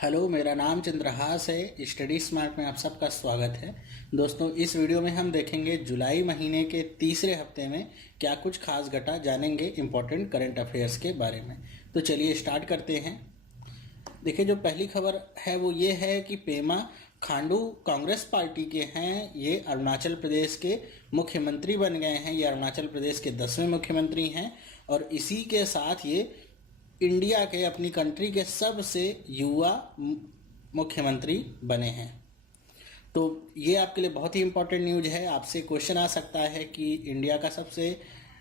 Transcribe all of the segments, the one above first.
Hello, मेरा नाम चंद्रहास है। स्टडी स्मार्ट में आप सबका स्वागत है। दोस्तों, इस वीडियो में हम देखेंगे जुलाई महीने के तीसरे हफ्ते में क्या कुछ खास घटा, जानेंगे इम्पोर्टेंट करंट अफेयर्स के बारे में। तो चलिए स्टार्ट करते हैं। देखिए, जो पहली खबर है वो ये है कि पेमा खांडू कांग्रेस पार्टी के हैं। ये अरुणाचल प्रदेश के मुख्यमंत्री बन गए हैं। ये अरुणाचल प्रदेश के 10वें मुख्यमंत्री हैं और इसी के साथ ये इंडिया के, अपनी कंट्री के सबसे युवा मुख्यमंत्री बने हैं। तो ये आपके लिए बहुत ही इंपॉर्टेंट न्यूज है। आपसे क्वेश्चन आ सकता है कि इंडिया का सबसे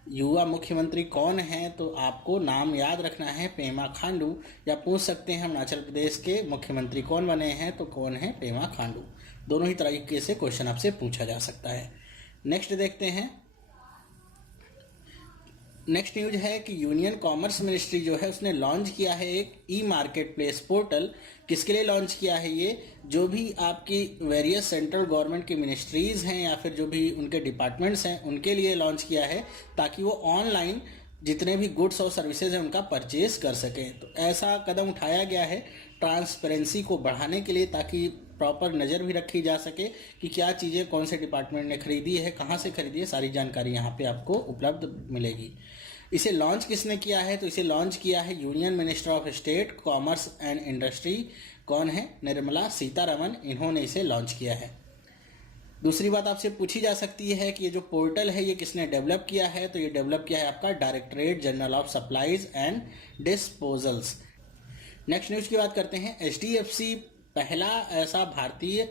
युवा मुख्यमंत्री कौन है, तो आपको नाम याद रखना है पेमा खांडू, या पूछ सकते हैं अरुणाचल प्रदेश के मुख्यमंत्री कौन बने हैं, तो कौन है पेमा खांडू। दोनों ही तरीके से क्वेश्चन आपसे पूछा जा सकता है। नेक्स्ट देखते हैं। नेक्स्ट न्यूज है कि यूनियन कॉमर्स मिनिस्ट्री जो है उसने लॉन्च किया है एक ई मार्केट प्लेस पोर्टल। किसके लिए लॉन्च किया है ये? जो भी आपकी वेरियस सेंट्रल गवर्नमेंट की मिनिस्ट्रीज हैं या फिर जो भी उनके डिपार्टमेंट्स हैं उनके लिए लॉन्च किया है, ताकि वो ऑनलाइन जितने भी गुड्स और सर्विसेज हैं उनका परचेज कर सकें। तो ऐसा कदम उठाया गया है ट्रांसपेरेंसी को बढ़ाने के लिए, ताकि प्रॉपर नज़र भी रखी जा सके कि क्या चीज़ें कौन से डिपार्टमेंट ने खरीदी है, कहाँ से खरीदी है, सारी जानकारी यहाँ पे आपको उपलब्ध मिलेगी। इसे लॉन्च किसने किया है? तो इसे लॉन्च किया है union minister of state commerce and industry. कौन है? निर्मला सीतारमन। इन्होंने इसे लॉन्च किया है। दूसरी बात आपसे पूछी जा सकती है कि ये जो पोर्टल है ये किसने डेवलप किया है? तो ये डेवलप किया है आपका directorate general of supplies and disposals. Next news की बात करते हैं। एचडीएफसी पहला ऐसा भारतीय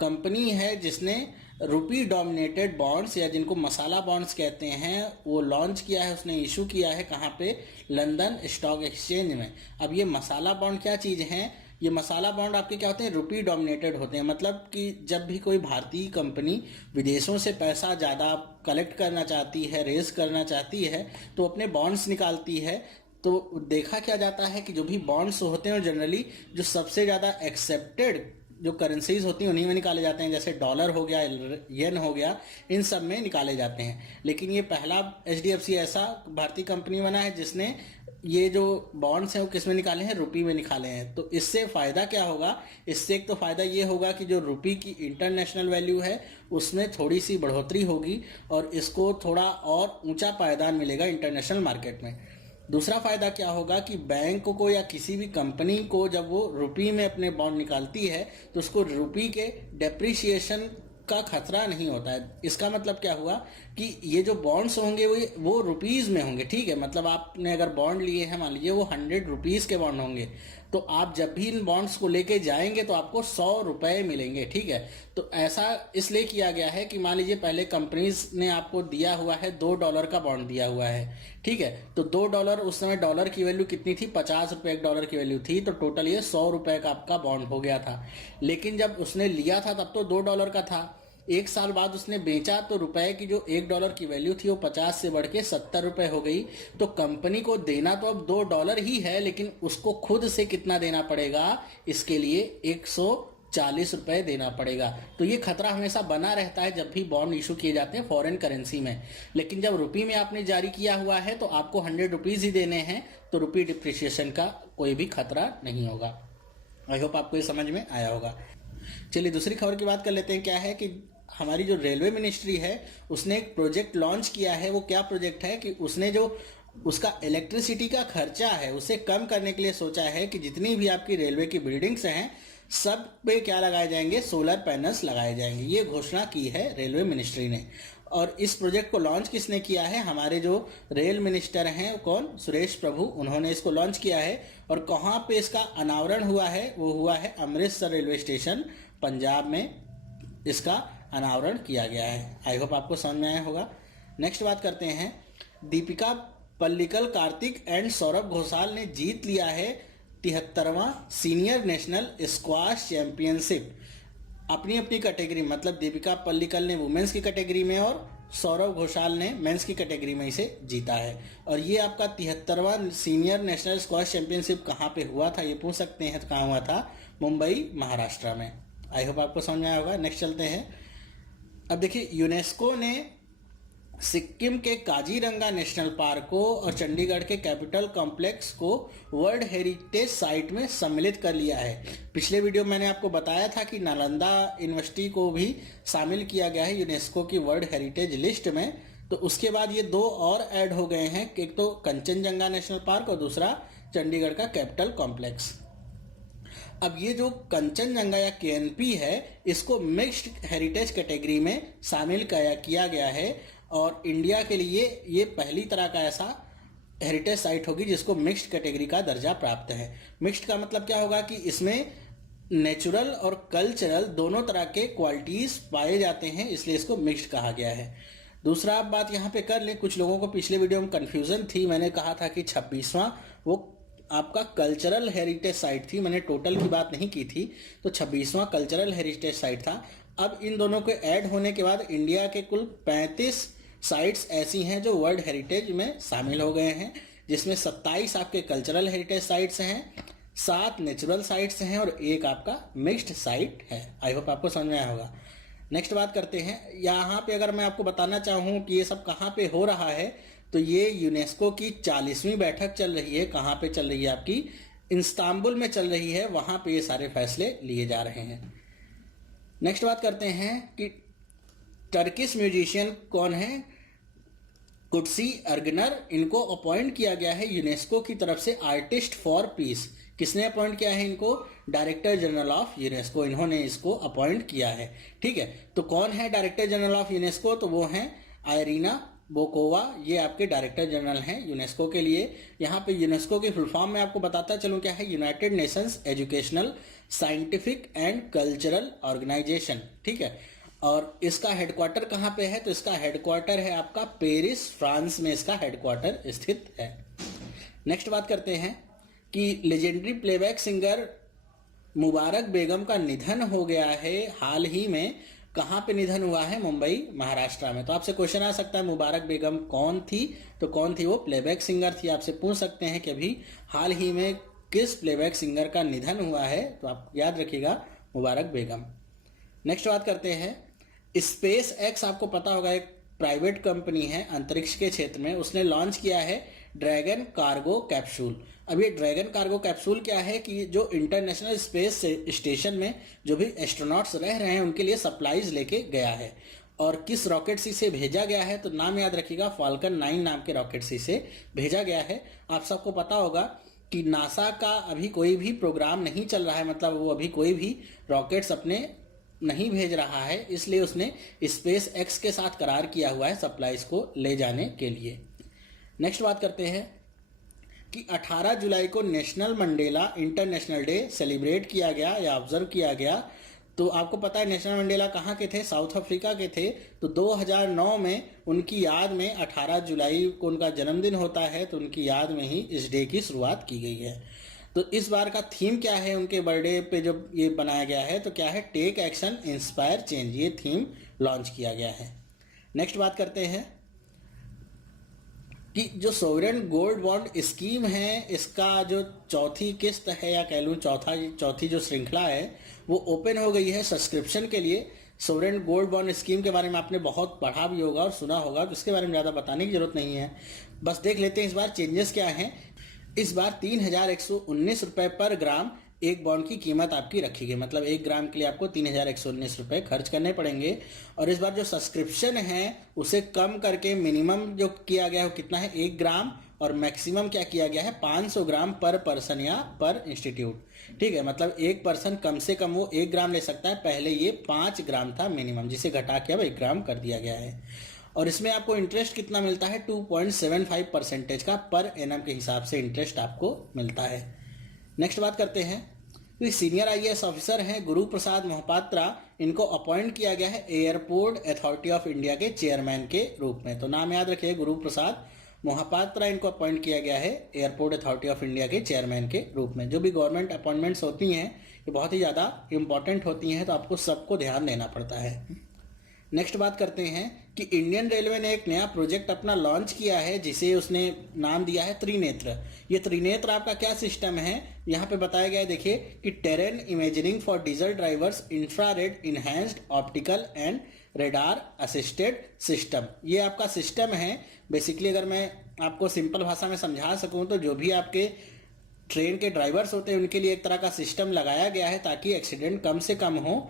कंपनी है जिसने रुपी डोमिनेटेड बॉन्ड्स, या जिनको मसाला बॉन्ड्स कहते हैं, वो लॉन्च किया है। उसने इशू किया है कहाँ पे? लंदन स्टॉक एक्सचेंज में। अब ये मसाला बॉन्ड क्या चीज़ हैं? ये मसाला बॉन्ड आपके क्या होते हैं? रुपी डोमिनेटेड होते हैं। मतलब कि जब भी कोई भारतीय कंपनी विदेशों से पैसा ज़्यादा कलेक्ट करना चाहती है, रेज करना चाहती है, तो अपने बॉन्ड्स निकालती है। तो देखा क्या जाता है कि जो भी बॉन्ड्स होते हैं जनरली जो सबसे ज़्यादा एक्सेप्टेड जो करेंसीज होती हैं उन्हीं में निकाले जाते हैं, जैसे डॉलर हो गया, येन हो गया, इन सब में निकाले जाते हैं। लेकिन ये पहला एचडीएफसी ऐसा भारतीय कंपनी बना है जिसने ये जो बॉन्ड्स हैं वो किस में निकाले हैं? रुपी में निकाले हैं। तो इससे फ़ायदा क्या होगा? इससे एक तो फ़ायदा ये होगा कि जो रुपी की इंटरनेशनल वैल्यू है उसमें थोड़ी सी बढ़ोतरी होगी और इसको थोड़ा और ऊंचा पायदान मिलेगा इंटरनेशनल मार्केट में। दूसरा फायदा क्या होगा कि बैंक को या किसी भी कंपनी को जब वो रुपी में अपने बॉन्ड निकालती है तो उसको रुपी के डेप्रिसिएशन का खतरा नहीं होता है। इसका मतलब क्या हुआ कि ये जो बॉन्ड्स होंगे वो रुपीज़ में होंगे। ठीक है, मतलब आपने अगर बॉन्ड लिए हैं, मान लीजिए वो 100 रुपीज़ के बॉन्ड होंगे, तो आप जब भी इन बॉन्ड्स को लेके जाएंगे तो आपको 100 रुपये मिलेंगे। ठीक है, तो ऐसा इसलिए किया गया है कि मान लीजिए पहले कंपनीज ने आपको दिया हुआ है $2 का बॉन्ड दिया हुआ है। ठीक है, तो $2 उस समय डॉलर की वैल्यू कितनी थी? 50 रुपये एक डॉलर की वैल्यू थी। तो टोटल ये 100 रुपये का आपका बॉन्ड हो गया था। लेकिन जब उसने लिया था तब तो $2 का था। एक साल बाद उसने बेचा तो रुपए की जो $1 की वैल्यू थी वो 50 से बढ़ के 70 रुपए हो गई। तो कंपनी को देना तो अब $2 ही है, लेकिन उसको खुद से कितना देना पड़ेगा? इसके लिए 140 रुपए देना पड़ेगा। तो ये खतरा हमेशा बना रहता है जब भी बॉन्ड इशू किए जाते हैं फॉरेन करेंसी में। लेकिन जब रुपी में आपने जारी किया हुआ है तो आपको 100 रुपीज़ ही देने हैं, तो रुपी डिप्रिसिएशन का कोई भी खतरा नहीं होगा। आई होप आपको ये समझ में आया होगा। चलिए दूसरी खबर की बात कर लेते हैं। क्या है कि हमारी जो रेलवे मिनिस्ट्री है उसने एक प्रोजेक्ट लॉन्च किया है। वो क्या प्रोजेक्ट है कि उसने जो उसका इलेक्ट्रिसिटी का खर्चा है उसे कम करने के लिए सोचा है कि जितनी भी आपकी रेलवे की बिल्डिंग्स हैं सब पे क्या लगाए जाएंगे? सोलर पैनल्स लगाए जाएंगे। ये घोषणा की है रेलवे मिनिस्ट्री ने। और इस प्रोजेक्ट को लॉन्च किसने किया है? हमारे जो रेल मिनिस्टर हैं, कौन? सुरेश प्रभु, उन्होंने इसको लॉन्च किया है। और कहाँ पे इसका अनावरण हुआ है? वो हुआ है अमृतसर रेलवे स्टेशन, पंजाब में इसका अनावरण किया गया है। आई होप आपको समझ में आया होगा। नेक्स्ट बात करते हैं। दीपिका पल्लिकल, कार्तिक एंड सौरभ घोषाल ने जीत लिया है 73वां सीनियर नेशनल स्क्वाश चैंपियनशिप अपनी अपनी कैटेगरी। मतलब दीपिका पल्लिकल ने वुमेन्स की कैटेगरी में और सौरभ घोषाल ने मेंस की कैटेगरी में इसे जीता है। और ये आपका 73वां सीनियर नेशनल स्क्वाश चैंपियनशिप कहाँ पे हुआ था? ये पूछ सकते हैं। कहाँ हुआ था? मुंबई, महाराष्ट्र में। आई होप आपको समझ में आया होगा। नेक्स्ट चलते हैं। अब देखिए, यूनेस्को ने सिक्किम के काजीरंगा नेशनल पार्क को और चंडीगढ़ के कैपिटल कॉम्प्लेक्स को वर्ल्ड हेरिटेज साइट में सम्मिलित कर लिया है। पिछले वीडियो में मैंने आपको बताया था कि नालंदा यूनिवर्सिटी को भी शामिल किया गया है यूनेस्को की वर्ल्ड हेरिटेज लिस्ट में। तो उसके बाद ये दो और ऐड हो गए हैं, एक तो कंचनजंगा नेशनल पार्क और दूसरा चंडीगढ़ का कैपिटल कॉम्प्लेक्स। अब ये जो कंचनजंगा या केएनपी है, इसको मिक्स्ड हेरिटेज कैटेगरी में शामिल किया गया है और इंडिया के लिए ये पहली तरह का ऐसा हेरिटेज साइट होगी जिसको मिक्स्ड कैटेगरी का दर्जा प्राप्त है। मिक्स्ड का मतलब क्या होगा कि इसमें नेचुरल और कल्चरल दोनों तरह के क्वालिटीज पाए जाते हैं, इसलिए इसको मिक्स्ड कहा गया है। दूसरा आप बात यहाँ पे कर लें, कुछ लोगों को पिछले वीडियो में कंफ्यूजन थी। मैंने कहा था कि 26वां वो आपका कल्चरल हेरिटेज साइट थी, मैंने टोटल की बात नहीं की थी। तो 26वां कल्चरल हेरिटेज साइट था। अब इन दोनों के ऐड होने के बाद इंडिया के कुल 35 साइट्स ऐसी हैं जो वर्ल्ड हेरिटेज में शामिल हो गए हैं, जिसमें 27 आपके कल्चरल हेरिटेज साइट्स हैं, 7 नेचुरल साइट्स हैं और एक आपका मिक्स्ड साइट है। आई होप आपको समझ में आया होगा। नेक्स्ट बात करते हैं, यहाँ पे अगर मैं आपको बताना चाहूँ कि ये सब कहाँ पे हो रहा है, तो ये यूनेस्को की 40वीं बैठक चल रही है। कहाँ पे चल रही है? आपकी इस्तांबुल में चल रही है, वहाँ पे ये सारे फैसले लिए जा रहे हैं। नेक्स्ट बात करते हैं कि टर्किश म्यूजिशियन कौन है? कुट्सी अर्गनर, इनको अपॉइंट किया गया है यूनेस्को की तरफ से आर्टिस्ट फॉर पीस। किसने अपॉइंट किया है इनको? डायरेक्टर जनरल ऑफ यूनेस्को, इन्होंने इसको अपॉइंट किया है। ठीक है, तो कौन है डायरेक्टर जनरल ऑफ यूनेस्को? तो वो हैं आयरीना बोकोवा, ये आपके डायरेक्टर जनरल हैं यूनेस्को के लिए। यहाँ पे यूनेस्को की फुल फॉर्म में आपको बताता चलूँ क्या है, United Nations Educational Scientific and Cultural Organization. ठीक है, और इसका हेडक्वार्टर कहाँ पे है? तो इसका हेडक्वार्टर है आपका पेरिस, फ्रांस में इसका हेडक्वार्टर स्थित है। नेक्स्ट बात करते हैं कि लेजेंडरी प्लेबैक सिंगर मुबारक बेगम का निधन हो गया है हाल ही में। कहाँ पे निधन हुआ है? मुंबई, महाराष्ट्र में। तो आपसे क्वेश्चन आ सकता है मुबारक बेगम कौन थी? तो कौन थी? वो प्लेबैक सिंगर थी। आपसे पूछ सकते हैं कि अभी हाल ही में किस प्लेबैक सिंगर का निधन हुआ है? तो आप याद रखिएगा मुबारक बेगम। नेक्स्ट बात करते हैं, स्पेस एक्स आपको पता होगा एक प्राइवेट कंपनी है अंतरिक्ष के क्षेत्र में, उसने लॉन्च किया है ड्रैगन कार्गो कैप्सूल। अब ये ड्रैगन कार्गो कैप्सूल क्या है कि जो इंटरनेशनल स्पेस स्टेशन में जो भी एस्ट्रोनॉट्स रह रहे हैं उनके लिए सप्लाईज लेके गया है। और किस रॉकेट से इसे भेजा गया है? तो नाम याद रखिएगा, फाल्कन 9 नाम के रॉकेट से इसे भेजा गया है। आप सबको पता होगा कि नासा का अभी कोई भी प्रोग्राम नहीं चल रहा है, मतलब वो अभी कोई भी रॉकेट्स अपने नहीं भेज रहा है, इसलिए उसने स्पेस एक्स के साथ करार किया हुआ है सप्लाईज को ले जाने के लिए। नेक्स्ट बात करते हैं कि 18 जुलाई को national Mandela international day celebrate किया गया या ऑब्जर्व किया गया। तो आपको पता है नेशनल मंडेला कहाँ के थे? साउथ अफ्रीका के थे। तो 2009 में उनकी याद में 18 जुलाई को उनका जन्मदिन होता है, तो उनकी याद में ही इस डे की शुरुआत की गई है। तो इस बार का थीम क्या है उनके बर्थडे पे जब ये बनाया गया है? तो क्या है? टेक एक्शन इंस्पायर चेंज, ये थीम लॉन्च किया गया है। नेक्स्ट बात करते हैं कि जो सोवरेन गोल्ड बॉन्ड स्कीम है, इसका जो चौथी किस्त है या कह लूँ चौथी जो श्रृंखला है वो ओपन हो गई है सब्सक्रिप्शन के लिए। सोवरेन गोल्ड बॉन्ड स्कीम के बारे में आपने बहुत पढ़ा भी होगा और सुना होगा, तो इसके बारे में ज़्यादा बताने की जरूरत नहीं है। बस देख लेते हैं इस बार चेंजेस क्या हैं। इस बार 3119 रुपये पर ग्राम एक बॉन्ड की कीमत आपकी रखी गई, मतलब 1 ग्राम के लिए आपको 3119 रुपये खर्च करने पड़ेंगे। और इस बार जो सब्सक्रिप्शन है उसे कम करके मिनिमम जो किया गया है वो कितना है? 1 ग्राम, और मैक्सिमम क्या किया गया है? 500 ग्राम पर पर्सन या पर इंस्टीट्यूट। ठीक है, मतलब एक पर्सन कम से कम वो 1 ग्राम ले सकता है। पहले ये 5 ग्राम था मिनिमम, जिसे घटा के अब 1 ग्राम कर दिया गया है। और इसमें आपको इंटरेस्ट कितना मिलता है? 2.75% का पर एनम के हिसाब से इंटरेस्ट आपको मिलता है। नेक्स्ट बात करते हैं, सीनियर IAS ऑफिसर हैं गुरु प्रसाद मोहपात्रा, इनको अपॉइंट किया गया है एयरपोर्ट अथॉरिटी ऑफ इंडिया के चेयरमैन के रूप में। तो नाम याद रखिए, गुरु प्रसाद मोहपात्रा, इनको अपॉइंट किया गया है एयरपोर्ट अथॉरिटी ऑफ इंडिया के चेयरमैन के रूप में। जो भी गवर्नमेंट अपॉइंटमेंट्स होती हैं ये बहुत ही ज़्यादा इंपॉर्टेंट होती हैं, तो आपको सबको ध्यान देना पड़ता है। नेक्स्ट बात करते हैं कि इंडियन रेलवे ने एक नया प्रोजेक्ट अपना लॉन्च किया है जिसे उसने नाम दिया है त्रिनेत्र। ये त्रिनेत्र आपका क्या सिस्टम है, यहाँ पे बताया गया है, देखिए कि terrain imaging for diesel drivers, infrared enhanced optical and radar assisted system. ये आपका सिस्टम है। बेसिकली अगर मैं आपको सिंपल भाषा में समझा सकूं तो जो भी आपके ट्रेन के ड्राइवर्स होते हैं उनके लिए एक तरह का सिस्टम लगाया गया है ताकि एक्सीडेंट कम से कम हो।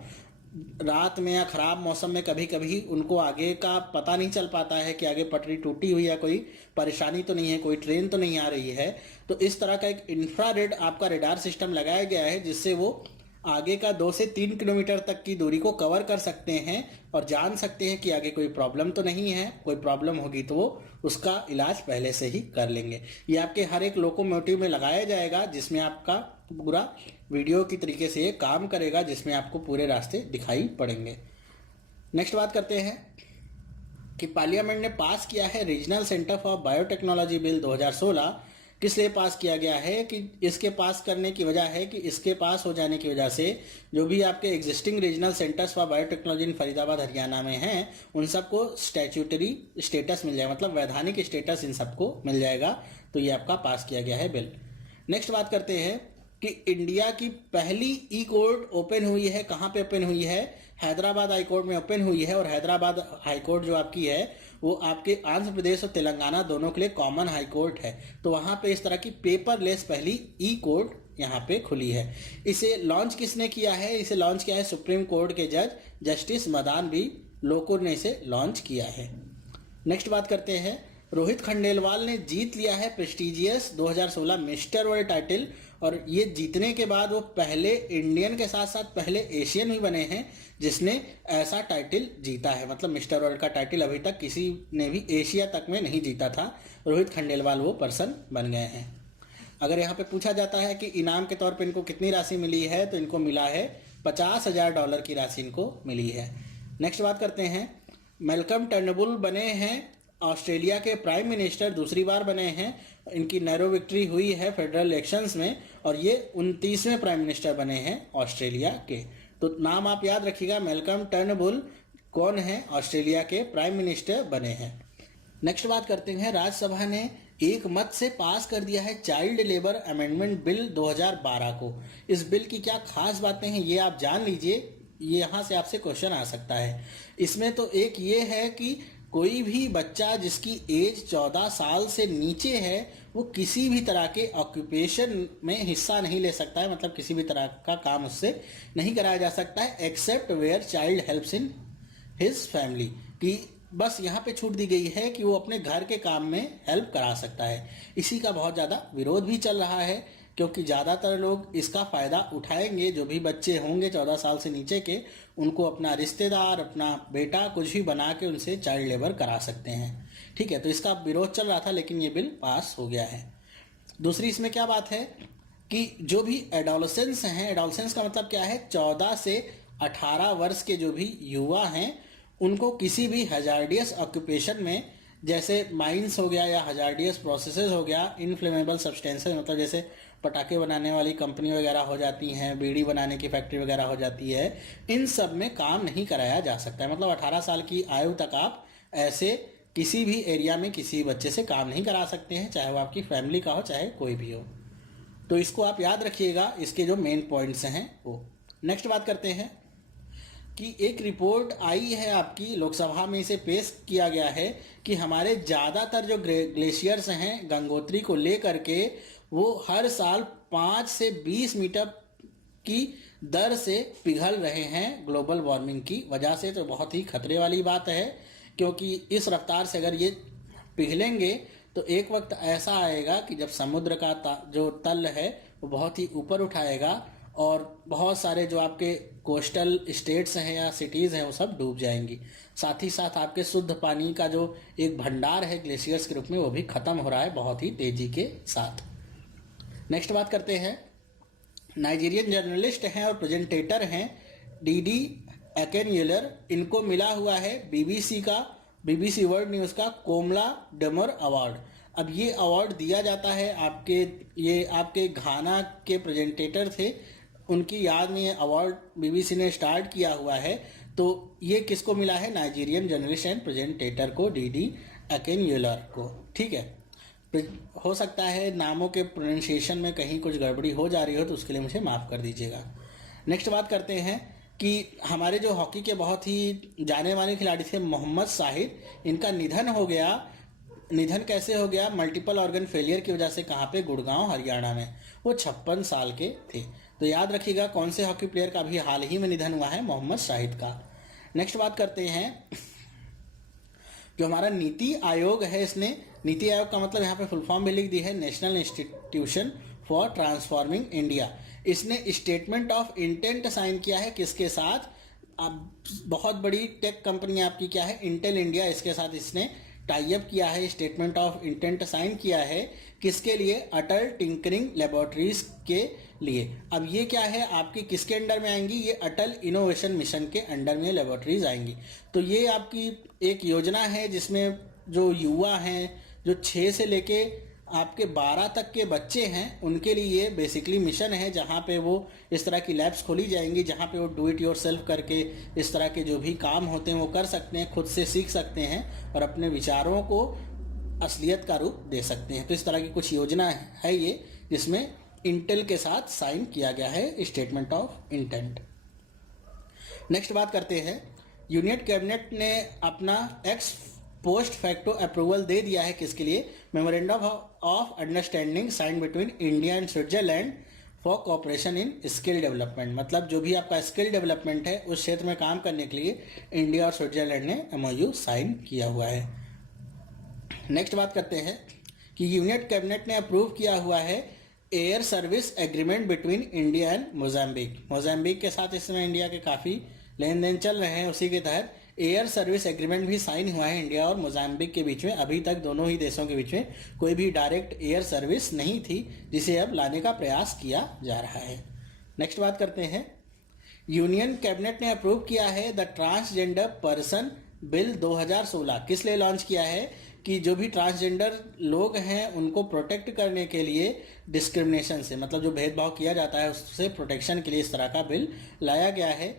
रात में या खराब मौसम में कभी कभी उनको आगे का पता नहीं चल पाता है कि आगे पटरी टूटी हुई है, कोई परेशानी तो नहीं है, कोई ट्रेन तो नहीं आ रही है। तो इस तरह का एक इंफ्रारेड आपका रेडार सिस्टम लगाया गया है जिससे वो आगे का 2 से 3 किलोमीटर तक की दूरी को कवर कर सकते हैं और जान सकते हैं कि आगे कोई प्रॉब्लम तो नहीं है। कोई प्रॉब्लम होगी तो वो उसका इलाज पहले से ही कर लेंगे। ये आपके हर एक लोकोमोटिव में लगाया जाएगा जिसमें आपका पूरा वीडियो की तरीके से ये काम करेगा, जिसमें आपको पूरे रास्ते दिखाई पड़ेंगे। नेक्स्ट बात करते हैं कि पार्लियामेंट ने पास किया है regional centre for biotechnology bill 2016। किस लिए पास किया गया है कि इसके पास करने की वजह है कि इसके पास हो जाने की वजह से जो भी आपके existing regional centres for biotechnology इन फरीदाबाद हरियाणा में हैं उन सबको स्टैट्यूटरी स्टेटस मिल जाएगा, मतलब वैधानिक स्टेटस इन सबको मिल जाएगा। तो ये आपका पास किया गया है बिल। नेक्स्ट बात करते हैं कि इंडिया की पहली ई कोर्ट ओपन हुई है। कहाँ पे ओपन हुई है? हैदराबाद हाई कोर्ट में ओपन हुई है। और हैदराबाद हाई कोर्ट जो आपकी है वो आपके आंध्र प्रदेश और तेलंगाना दोनों के लिए कॉमन हाई कोर्ट है। तो वहाँ पे इस तरह की पेपरलेस पहली ई कोर्ट यहाँ पे खुली है। इसे लॉन्च किसने किया है? इसे लॉन्च किया है सुप्रीम कोर्ट के जज जस्टिस मदान बी लोकुर ने इसे लॉन्च किया है। नेक्स्ट बात करते हैं, रोहित खंडेलवाल ने जीत लिया है प्रेस्टिजियस 2016 मिस्टर वर्ल्ड टाइटल। और ये जीतने के बाद वो पहले इंडियन के साथ साथ पहले एशियन भी बने हैं जिसने ऐसा टाइटल जीता है। मतलब मिस्टर वर्ल्ड का टाइटल अभी तक किसी ने भी एशिया तक में नहीं जीता था। रोहित खंडेलवाल वो पर्सन बन गए हैं। अगर यहाँ पे पूछा जाता है कि इनाम के तौर पे इनको कितनी राशि मिली है तो इनको मिला है $50,000 की राशि इनको मिली है। नेक्स्ट बात करते हैं, मैल्कम टर्नबुल बने हैं ऑस्ट्रेलिया के प्राइम मिनिस्टर, दूसरी बार बने हैं। इनकी नैरो विक्ट्री हुई है फेडरल इलेक्शंस में और ये 29वें प्राइम मिनिस्टर बने हैं ऑस्ट्रेलिया के। तो नाम आप याद रखिएगा, मैल्कम टर्नबुल कौन है? ऑस्ट्रेलिया के प्राइम मिनिस्टर बने हैं। नेक्स्ट बात करते हैं, राज्यसभा ने एक मत से पास कर दिया है चाइल्ड लेबर अमेंडमेंट बिल 2012 को। इस बिल की क्या खास बातें हैं ये आप जान लीजिए, ये यहाँ से आपसे क्वेश्चन आ सकता है। इसमें तो एक ये है कि कोई भी बच्चा जिसकी एज 14 साल से नीचे है वो किसी भी तरह के ऑक्यूपेशन में हिस्सा नहीं ले सकता है, मतलब किसी भी तरह का काम उससे नहीं कराया जा सकता है except where child helps in his family. कि बस यहाँ पे छूट दी गई है कि वो अपने घर के काम में हेल्प करा सकता है। इसी का बहुत ज़्यादा विरोध भी चल रहा है क्योंकि ज़्यादातर लोग इसका फ़ायदा उठाएंगे। जो भी बच्चे होंगे 14 साल से नीचे के उनको अपना रिश्तेदार, अपना बेटा कुछ भी बना के उनसे चाइल्ड लेबर करा सकते हैं। ठीक है, तो इसका विरोध चल रहा था लेकिन ये बिल पास हो गया है। दूसरी इसमें क्या बात है कि जो भी एडोलसेंस हैं, एडोलसेंस का मतलब क्या है? 14 से 18 वर्ष के जो भी युवा हैं उनको किसी भी हजार्डियस ऑक्यूपेशन में, जैसे माइंस हो गया या हजार्डियस प्रोसेसेस हो गया, इनफ्लेमेबल सब्सटेंसेस मतलब जैसे पटाखे बनाने वाली कंपनी वगैरह हो जाती हैं, बीड़ी बनाने की फैक्ट्री वगैरह हो जाती है, इन सब में काम नहीं कराया जा सकता है। मतलब 18 साल की आयु तक आप ऐसे किसी भी एरिया में किसी बच्चे से काम नहीं करा सकते हैं, चाहे वो आपकी फैमिली का हो चाहे कोई भी हो। तो इसको आप याद रखिएगा, इसके जो मेन पॉइंट्स हैं वो। नेक्स्ट बात करते हैं कि एक रिपोर्ट आई है आपकी लोकसभा में, इसे पेश किया गया है कि हमारे ज़्यादातर जो ग्लेशियर्स हैं गंगोत्री को लेकर के वो हर साल 5 से 20 मीटर की दर से पिघल रहे हैं ग्लोबल वार्मिंग की वजह से। तो बहुत ही खतरे वाली बात है क्योंकि इस रफ्तार से अगर ये पिघलेंगे तो एक वक्त ऐसा आएगा कि जब समुद्र का जो तल है वो बहुत ही ऊपर उठाएगा और बहुत सारे जो आपके कोस्टल स्टेट्स हैं या सिटीज़ हैं वो सब डूब जाएंगी। साथ ही साथ आपके शुद्ध पानी का जो एक भंडार है ग्लेशियर्स के रूप में वो भी ख़त्म हो रहा है बहुत ही तेज़ी के साथ। नेक्स्ट बात करते हैं, नाइजीरियन जर्नलिस्ट हैं और प्रेजेंटेटर हैं डीडी एकेनयुलर, इनको मिला हुआ है बीबीसी वर्ल्ड न्यूज़ का कोमला डमर अवार्ड। अब ये अवार्ड दिया जाता है आपके घाना के प्रेजेंटेटर थे, उनकी याद में ये अवार्ड बीबीसी ने स्टार्ट किया हुआ है तो ये किसको मिला है? नाइजीरियन जर्नलिस्ट एंड प्रेजेंटेटर को, डीडी अकेनयुलर को। ठीक है, हो सकता है नामों के प्रोनाउंसिएशन में कहीं कुछ गड़बड़ी हो जा रही हो तो उसके लिए मुझे माफ़ कर दीजिएगा। नेक्स्ट बात करते हैं कि हमारे जो हॉकी के बहुत ही जाने माने खिलाड़ी थे मोहम्मद शाहिद, इनका निधन हो गया। निधन कैसे हो गया? मल्टीपल ऑर्गन फेलियर की वजह से। कहाँ पे? गुड़गांव, हरियाणा में। वो 56 साल के थे। तो याद रखिएगा कौन से हॉकी प्लेयर का अभी हाल ही में निधन हुआ है? मोहम्मद शाहिद का। नेक्स्ट बात करते हैं, जो हमारा नीति आयोग है, इसने नीति आयोग का मतलब यहाँ पे फुल फॉर्म भी लिख दी है, national institution for transforming India. इसने स्टेटमेंट ऑफ इंटेंट साइन किया है किसके साथ? अब बहुत बड़ी टेक कंपनी आपकी क्या है? इंटेल इंडिया, इसके साथ इसने टाई अप किया है, स्टेटमेंट ऑफ इंटेंट साइन किया है। किसके लिए? अटल टिंकरिंग लेबोरेटरीज के लिए। अब ये क्या है आपकी, किसके अंडर में आएंगी? ये अटल इनोवेशन मिशन के अंडर में लेबोरेटरीज आएंगी। तो ये आपकी एक योजना है जिसमें जो युवा हैं, जो 6 से लेके आपके 12 तक के बच्चे हैं, उनके लिए ये बेसिकली मिशन है, जहाँ पे वो इस तरह की लैब्स खोली जाएंगी, जहाँ पे वो डू इट योर सेल्फ करके इस तरह के जो भी काम होते हैं वो कर सकते हैं, खुद से सीख सकते हैं और अपने विचारों को असलियत का रूप दे सकते हैं। तो इस तरह की कुछ योजना है ये, जिसमें इंटेल के साथ साइन किया गया है स्टेटमेंट ऑफ इंटेंट। नेक्स्ट बात करते हैं, यूनियन कैबिनेट ने अपना एक्स पोस्ट फैक्टो अप्रूवल दे दिया है किसके लिए? Memorandum of understanding sign between India and Switzerland for cooperation in skill development. मतलब जो भी आपका स्किल डेवलपमेंट है उस क्षेत्र में काम करने के लिए इंडिया और स्विट्जरलैंड ने एमओयू साइन किया हुआ है। नेक्स्ट बात करते हैं कि यूनियन कैबिनेट ने अप्रूव किया हुआ है air service agreement between India and Mozambique. Mozambique के साथ इस समय इंडिया के काफ़ी लेन देन चल रहे हैं, उसी के तहत एयर सर्विस एग्रीमेंट भी साइन हुआ है इंडिया और मोजाम्बिक के बीच में। अभी तक दोनों ही देशों के बीच में कोई भी डायरेक्ट एयर सर्विस नहीं थी, जिसे अब लाने का प्रयास किया जा रहा है। नेक्स्ट बात करते हैं, यूनियन कैबिनेट ने अप्रूव किया है द ट्रांसजेंडर पर्सन बिल 2016। किस लिए लॉन्च किया है? कि जो भी ट्रांसजेंडर लोग हैं उनको प्रोटेक्ट करने के लिए, डिस्क्रिमिनेशन से, मतलब जो भेदभाव किया जाता है उससे प्रोटेक्शन के लिए इस तरह का बिल लाया गया है।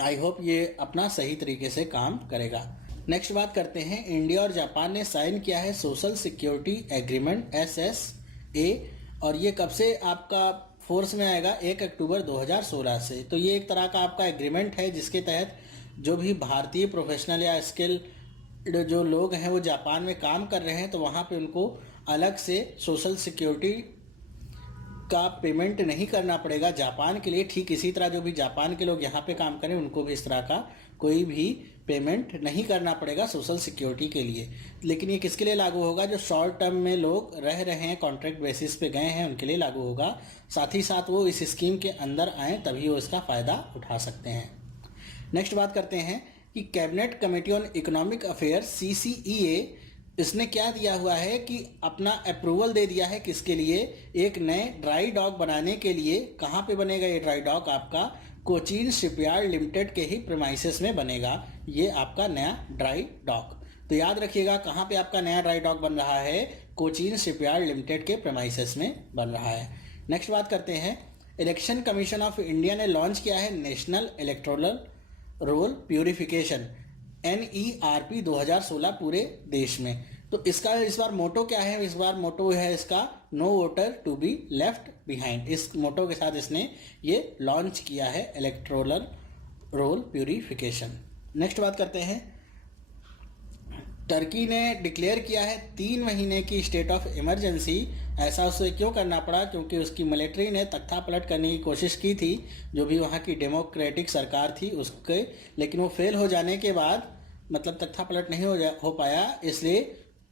आई होप ये अपना सही तरीके से काम करेगा। नेक्स्ट बात करते हैं, इंडिया और जापान ने साइन किया है सोशल सिक्योरिटी एग्रीमेंट SSA, और ये कब से आपका फोर्स में आएगा? 1 अक्टूबर 2016 से। तो ये एक तरह का आपका एग्रीमेंट है जिसके तहत जो भी भारतीय प्रोफेशनल या स्किल जो लोग हैं वो जापान में काम कर रहे हैं, तो वहाँ पे उनको अलग से सोशल सिक्योरिटी का पेमेंट नहीं करना पड़ेगा जापान के लिए। ठीक इसी तरह जो भी जापान के लोग यहाँ पे काम करें उनको भी इस तरह का कोई भी पेमेंट नहीं करना पड़ेगा सोशल सिक्योरिटी के लिए। लेकिन ये किसके लिए लागू होगा? जो शॉर्ट टर्म में लोग रह रहे हैं, कॉन्ट्रैक्ट बेसिस पे गए हैं, उनके लिए लागू होगा। साथ ही साथ वो इस स्कीम के अंदर आएँ तभी वो इसका फ़ायदा उठा सकते हैं। नेक्स्ट बात करते हैं कि cabinet committee on economic affair CCEA, इसने क्या दिया हुआ है कि अपना अप्रूवल दे दिया है किसके लिए? एक नए ड्राई डॉक बनाने के लिए। कहाँ पे बनेगा ये ड्राई डॉक? आपका कोचीन शिपयार्ड लिमिटेड के ही प्रेमाइसेस में बनेगा ये आपका नया ड्राई डॉक। तो याद रखिएगा कहाँ पे आपका नया ड्राई डॉक बन रहा है? कोचीन शिपयार्ड लिमिटेड के प्रेमाइसेस में बन रहा है। नेक्स्ट बात करते हैं, इलेक्शन कमीशन ऑफ इंडिया ने लॉन्च किया है national electoral roll purification NERP 2016 पूरे देश में। तो इसका इस बार मोटो क्या है? इस बार मोटो है इसका no voter to be left behind. इस मोटो के साथ इसने ये लॉन्च किया है इलेक्टोरल रोल प्यूरिफिकेशन। नेक्स्ट बात करते हैं, टर्की ने डिक्लेयर किया है 3 महीने की स्टेट ऑफ इमरजेंसी। ऐसा उसे क्यों करना पड़ा? क्योंकि उसकी मिलिट्री ने तख्ता पलट करने की कोशिश की थी, जो भी वहाँ की डेमोक्रेटिक सरकार थी उसके, लेकिन वो फेल हो जाने के बाद मतलब तख्ता पलट नहीं हो पाया, इसलिए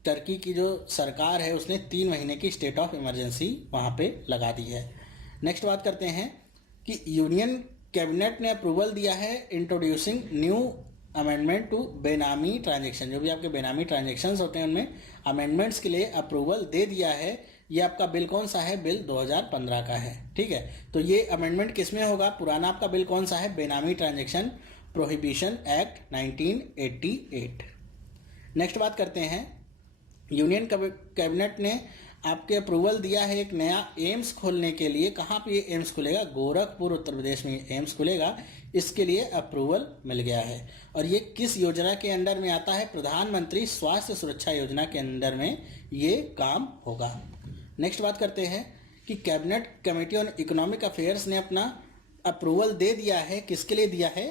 टर्की की जो सरकार है उसने 3 महीने की स्टेट ऑफ इमरजेंसी वहाँ पे लगा दी है। नेक्स्ट बात करते हैं कि यूनियन कैबिनेट ने अप्रूवल दिया है इंट्रोड्यूसिंग न्यू अमेंडमेंट टू बेनामी ट्रांजेक्शन। जो भी आपके बेनामी ट्रांजेक्शन्स होते हैं उनमें अमेंडमेंट्स के लिए अप्रूवल दे दिया है। ये आपका बिल कौन सा है? बिल 2015 का है। ठीक है, तो ये अमेंडमेंट किस में होगा? पुराना आपका बिल कौन सा है? बेनामी ट्रांजेक्शन प्रोहिबिशन एक्ट 1988। नेक्स्ट बात करते हैं, यूनियन कैबिनेट ने आपके अप्रूवल दिया है एक नया एम्स खोलने के लिए। कहाँ पे ये एम्स खुलेगा? गोरखपुर उत्तर प्रदेश में एम्स खुलेगा। इसके लिए अप्रूवल मिल गया है। और ये किस योजना के अंडर में आता है? प्रधानमंत्री स्वास्थ्य सुरक्षा योजना के अंदर में ये काम होगा। नेक्स्ट बात करते हैं कि cabinet committee on economic affairs ने अपना अप्रूवल दे दिया है। किसके लिए दिया है?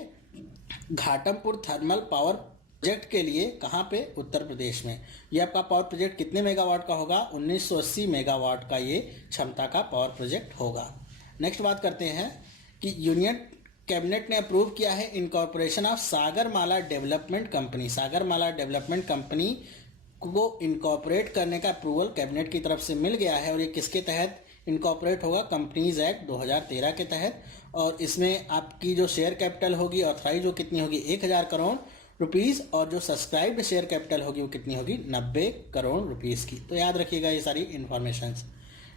घाटमपुर थर्मल पावर प्रोजेक्ट के लिए। कहाँ पे? उत्तर प्रदेश में। ये आपका पावर प्रोजेक्ट कितने मेगावाट का होगा? 1980 मेगावाट का ये क्षमता का पावर प्रोजेक्ट होगा। नेक्स्ट बात करते हैं कि यूनियन कैबिनेट ने अप्रूव किया है incorporation of Sagarmala development company. Sagarmala development company को इनकॉर्पोरेट करने का अप्रूवल कैबिनेट की तरफ से मिल गया है। और ये किसके तहत इनकॉर्पोरेट होगा? कंपनीज एक्ट 2013 के तहत। और इसमें आपकी जो शेयर कैपिटल होगी ऑथराइज वो कितनी होगी? 1000 करोड़ रुपीस। और जो सब्सक्राइब्ड शेयर कैपिटल होगी वो कितनी होगी? 90 करोड़ रुपीस की। तो याद रखिएगा ये सारी इंफॉर्मेशंस।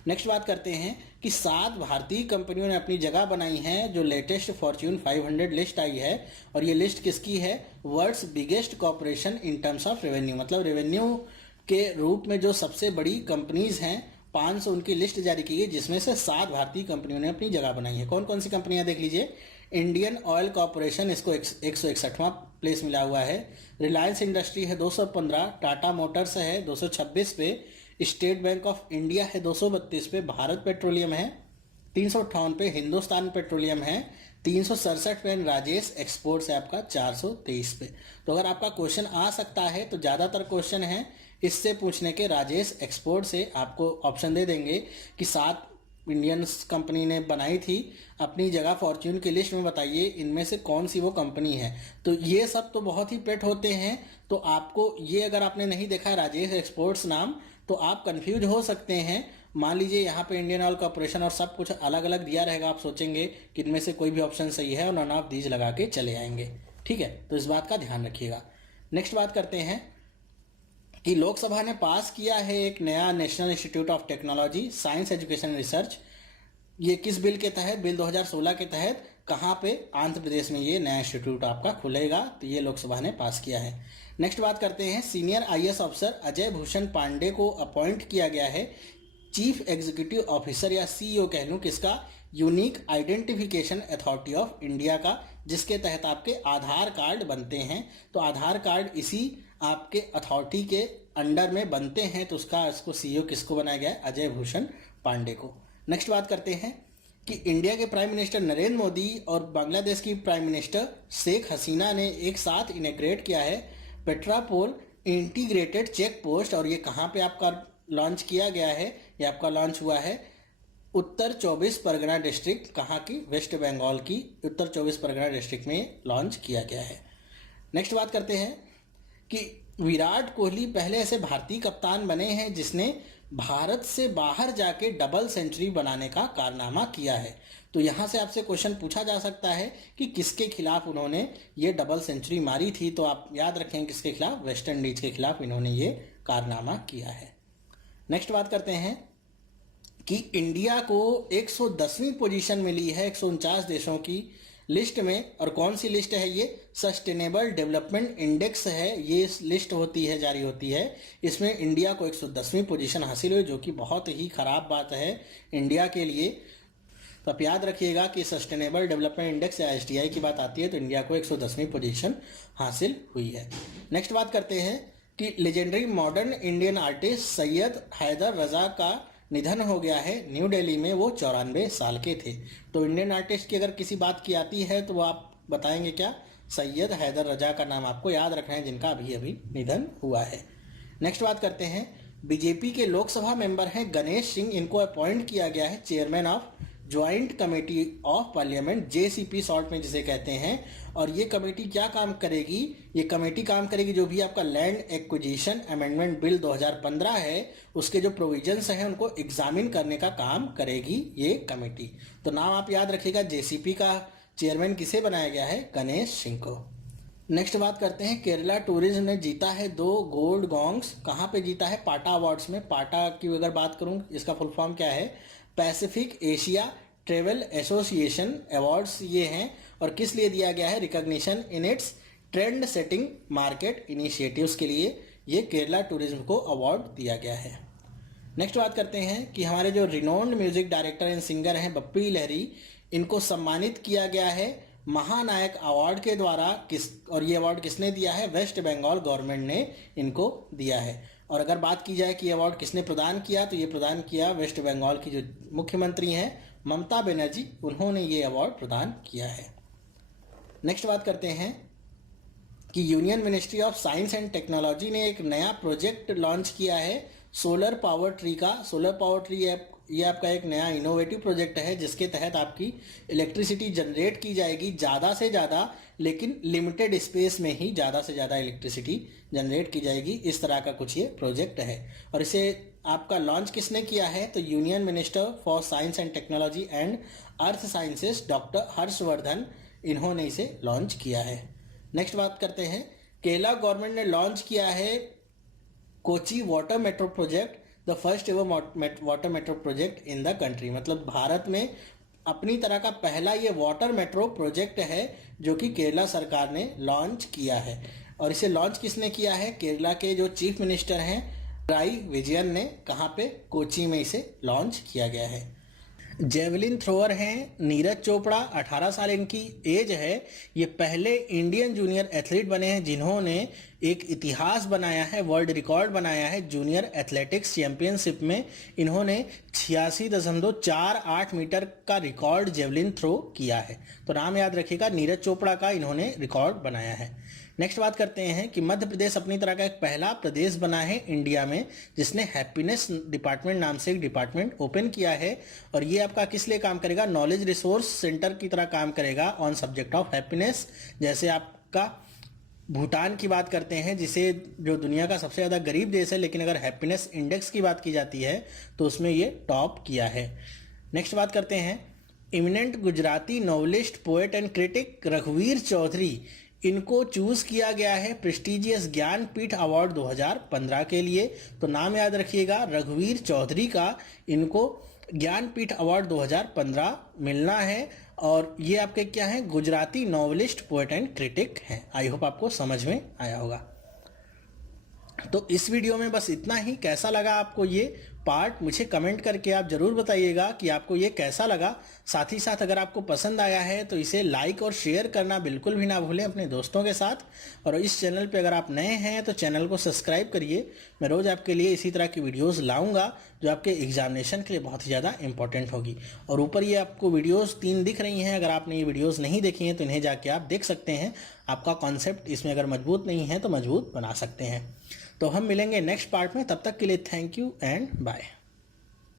नेक्स्ट बात करते हैं कि 7 भारतीय कंपनियों ने अपनी जगह बनाई है जो लेटेस्ट फॉर्च्यून 500 लिस्ट आई है। और ये लिस्ट किसकी है? World's biggest corporation in terms of revenue, मतलब रेवेन्यू के रूप में जो सबसे बड़ी कंपनीज हैं 500 उनकी लिस्ट जारी की गई, जिसमें से 7 भारतीय कंपनियों ने अपनी जगह बनाई है। कौन कौन सी कंपनियां देख लीजिए। इंडियन ऑयल कॉर्पोरेशन, इसको 161वां प्लेस मिला हुआ है। रिलायंस इंडस्ट्री है 215, टाटा मोटर्स है 226 पे, स्टेट बैंक ऑफ इंडिया है 232 पे, भारत पेट्रोलियम है 358 पे, हिंदुस्तान पेट्रोलियम है 367 पे, राजेश एक्सपोर्ट्स है आपका 423 पे। तो अगर आपका क्वेश्चन आ सकता है तो ज़्यादातर क्वेश्चन है इससे पूछने के। राजेश एक्सपोर्ट से आपको ऑप्शन दे देंगे कि 7 इंडियन कंपनी ने बनाई थी अपनी जगह फॉर्च्यून की लिस्ट में, बताइए इनमें से कौन सी वो कंपनी है। तो ये सब तो बहुत ही पेट होते हैं। तो आपको ये अगर आपने नहीं देखा है राजेश एक्सपोर्ट्स नाम तो आप कंफ्यूज हो सकते हैं। मान लीजिए यहाँ पे इंडियन ऑयल कॉर्पोरेशन और सब कुछ अलग अलग दिया रहेगा, आप सोचेंगे कि इनमें से कोई भी ऑप्शन सही है और नॉन ऑफ दीज लगा के चले आएंगे। ठीक है, तो इस बात का ध्यान रखिएगा। नेक्स्ट बात करते हैं कि लोकसभा ने पास किया है एक नया national institute of technology science education research. ये किस बिल के तहत? बिल 2016 के तहत। कहाँ पे? आंध्र प्रदेश में ये नया इंस्टीट्यूट आपका खुलेगा। तो ये लोकसभा ने पास किया है। नेक्स्ट बात करते हैं, सीनियर आईएएस अफसर अजय भूषण पांडे को अपॉइंट किया गया है चीफ एग्जीक्यूटिव ऑफिसर या सीईओ कह लूँ किसका? Unique identification authority of India का, जिसके तहत आपके आधार कार्ड बनते हैं। तो आधार कार्ड इसी आपके अथॉरिटी के अंडर में बनते हैं। तो इसको सीईओ किसको बनाया गया है? अजय भूषण पांडे को। नेक्स्ट बात करते हैं कि इंडिया के प्राइम मिनिस्टर नरेंद्र मोदी और बांग्लादेश की प्राइम मिनिस्टर शेख हसीना ने एक साथ इनॉग्रेट किया है पेट्रापोल इंटीग्रेटेड चेक पोस्ट। और ये कहाँ पे आपका लॉन्च किया गया है? ये आपका लॉन्च हुआ है उत्तर 24 परगना डिस्ट्रिक्ट। कहाँ की? वेस्ट बंगाल की उत्तर 24 परगना डिस्ट्रिक्ट में लॉन्च किया गया है। नेक्स्ट बात करते हैं कि विराट कोहली पहले ऐसे भारतीय कप्तान बने हैं जिसने भारत से बाहर जाके डबल सेंचुरी बनाने का कारनामा किया है। तो यहाँ से आपसे क्वेश्चन पूछा जा सकता है कि किसके खिलाफ उन्होंने ये डबल सेंचुरी मारी थी। तो आप याद रखें किसके खिलाफ? वेस्ट इंडीज के खिलाफ इन्होंने ये कारनामा किया है। नेक्स्ट बात करते हैं कि इंडिया को 110वीं पोजीशन मिली है 149 देशों की लिस्ट में। और कौन सी लिस्ट है ये? सस्टेनेबल डेवलपमेंट इंडेक्स है। ये लिस्ट होती है, जारी होती है। इसमें इंडिया को 110वीं पोजीशन हासिल हुई, जो कि बहुत ही खराब बात है इंडिया के लिए। तो आप याद रखिएगा कि सस्टेनेबल डेवलपमेंट इंडेक्स या एसडीआई की बात आती है तो इंडिया को 110वीं पोजीशन हासिल हुई है। नेक्स्ट बात करते हैं कि legendary modern Indian artist Syed Haider Raza का निधन हो गया है न्यू दिल्ली में। वो 94 साल के थे। तो इंडियन आर्टिस्ट की अगर किसी बात की आती है तो वो आप बताएंगे क्या? सैयद हैदर रजा का नाम आपको याद रखना है, जिनका अभी अभी निधन हुआ है। नेक्स्ट बात करते हैं, बीजेपी के लोकसभा मेंबर हैं गणेश सिंह। इनको अपॉइंट किया गया है chairman of joint committee of parliament, JCP short में जिसे कहते हैं। और ये कमेटी क्या काम करेगी? ये कमेटी काम करेगी जो भी आपका लैंड एक्विजिशन अमेंडमेंट बिल 2015 है उसके जो प्रोविजंस हैं उनको एग्जामिन करने का काम करेगी ये कमेटी। तो नाम आप याद रखिएगा, जेसीपी का चेयरमैन किसे बनाया गया है? गणेश सिंह को। नेक्स्ट बात करते हैं, केरला टूरिज्म ने जीता है 2 गोल्ड गॉन्ग्स। कहाँ पे जीता है? पाटा अवार्ड्स में। पाटा की अगर बात करूँ इसका फुल फॉर्म क्या है? Pacific Asia travel association awards ये हैं। और किस लिए दिया गया है? Recognition in its trend setting market initiatives के लिए ये केरला टूरिज्म को अवार्ड दिया गया है। नेक्स्ट बात करते हैं कि हमारे जो renowned music director and singer हैं बप्पी लहरी, इनको सम्मानित किया गया है महानायक अवार्ड के द्वारा और ये अवार्ड किसने दिया है? वेस्ट बंगाल गवर्नमेंट ने इनको दिया है। और अगर बात की जाए कि अवार्ड किसने प्रदान किया, तो ये प्रदान किया वेस्ट बंगाल की जो मुख्यमंत्री हैं ममता बनर्जी, उन्होंने ये अवार्ड प्रदान किया है। नेक्स्ट बात करते हैं कि union ministry of science and technology ने एक नया प्रोजेक्ट लॉन्च किया है सोलर पावर ट्री का। सोलर पावर ट्री ये आपका एक नया इनोवेटिव प्रोजेक्ट है जिसके तहत आपकी इलेक्ट्रिसिटी जनरेट की जाएगी ज़्यादा से ज़्यादा, लेकिन लिमिटेड स्पेस में ही ज़्यादा से ज़्यादा इलेक्ट्रिसिटी जनरेट की जाएगी। इस तरह का कुछ ये प्रोजेक्ट है और इसे आपका लॉन्च किसने किया है? तो union minister for science and technology and earth sciences doctor Harshvardhan, इन्होंने इसे लॉन्च किया है। नेक्स्ट बात करते हैं, केरला गवर्नमेंट ने लॉन्च किया है Kochi water metro project, the first ever water metro project in the country. मतलब भारत में अपनी तरह का पहला ये वाटर मेट्रो प्रोजेक्ट है जो कि केरला सरकार ने लॉन्च किया है। और इसे लॉन्च किसने किया है? केरला के जो चीफ मिनिस्टर हैं पिनराई विजयन ने। कहाँ पे? कोची में इसे लॉन्च किया गया है। जेवलिन थ्रोअर हैं नीरज चोपड़ा, 18 साल इनकी एज है। ये पहले इंडियन जूनियर एथलीट बने हैं जिन्होंने एक इतिहास बनाया है, वर्ल्ड रिकॉर्ड बनाया है जूनियर एथलेटिक्स चैंपियनशिप में। इन्होंने 86.48 मीटर का रिकॉर्ड जेवलिन थ्रो किया है। तो नाम याद रखिएगा, नीरज चोपड़ा का इन्होंने रिकॉर्ड बनाया है। नेक्स्ट बात करते हैं कि मध्य प्रदेश अपनी तरह का एक पहला प्रदेश बना है इंडिया में जिसने हैप्पीनेस डिपार्टमेंट नाम से एक डिपार्टमेंट ओपन किया है। और ये आपका किस लिए काम करेगा? नॉलेज रिसोर्स सेंटर की तरह काम करेगा ऑन सब्जेक्ट ऑफ हैप्पीनेस। जैसे आपका भूटान की बात करते हैं जिसे जो दुनिया का सबसे ज़्यादा गरीब देश है, लेकिन अगर हैप्पीनेस इंडेक्स की बात की जाती है तो उसमें ये टॉप किया है। नेक्स्ट बात करते हैं, eminent Gujarati novelist, poet and critic रघुवीर चौधरी, इनको चूज किया गया है प्रेस्टिजियस ज्ञानपीठ अवार्ड 2015 के लिए। तो नाम याद रखिएगा, रघुवीर चौधरी का इनको ज्ञानपीठ अवार्ड 2015 मिलना है। और ये आपके क्या हैं? Gujarati novelist, poet and critic हैं। आई होप आपको समझ में आया होगा। तो इस वीडियो में बस इतना ही। कैसा लगा आपको ये पार्ट, मुझे कमेंट करके आप ज़रूर बताइएगा कि आपको ये कैसा लगा। साथ ही साथ अगर आपको पसंद आया है तो इसे लाइक और शेयर करना बिल्कुल भी ना भूलें अपने दोस्तों के साथ। और इस चैनल पे अगर आप नए हैं तो चैनल को सब्सक्राइब करिए। मैं रोज़ आपके लिए इसी तरह की वीडियोज़ लाऊंगा जो आपके एग्जामिनेशन के लिए बहुत ही ज़्यादा इंपॉर्टेंट होगी। और ऊपर ये आपको वीडियोज़ 3 दिख रही हैं, अगर आपने ये वीडियोज़ नहीं देखी हैं तो इन्हें जाके आप देख सकते हैं। आपका कॉन्सेप्ट इसमें अगर मजबूत नहीं है तो मजबूत बना सकते हैं। तो हम मिलेंगे नेक्स्ट पार्ट में, तब तक के लिए थैंक यू एंड बाय।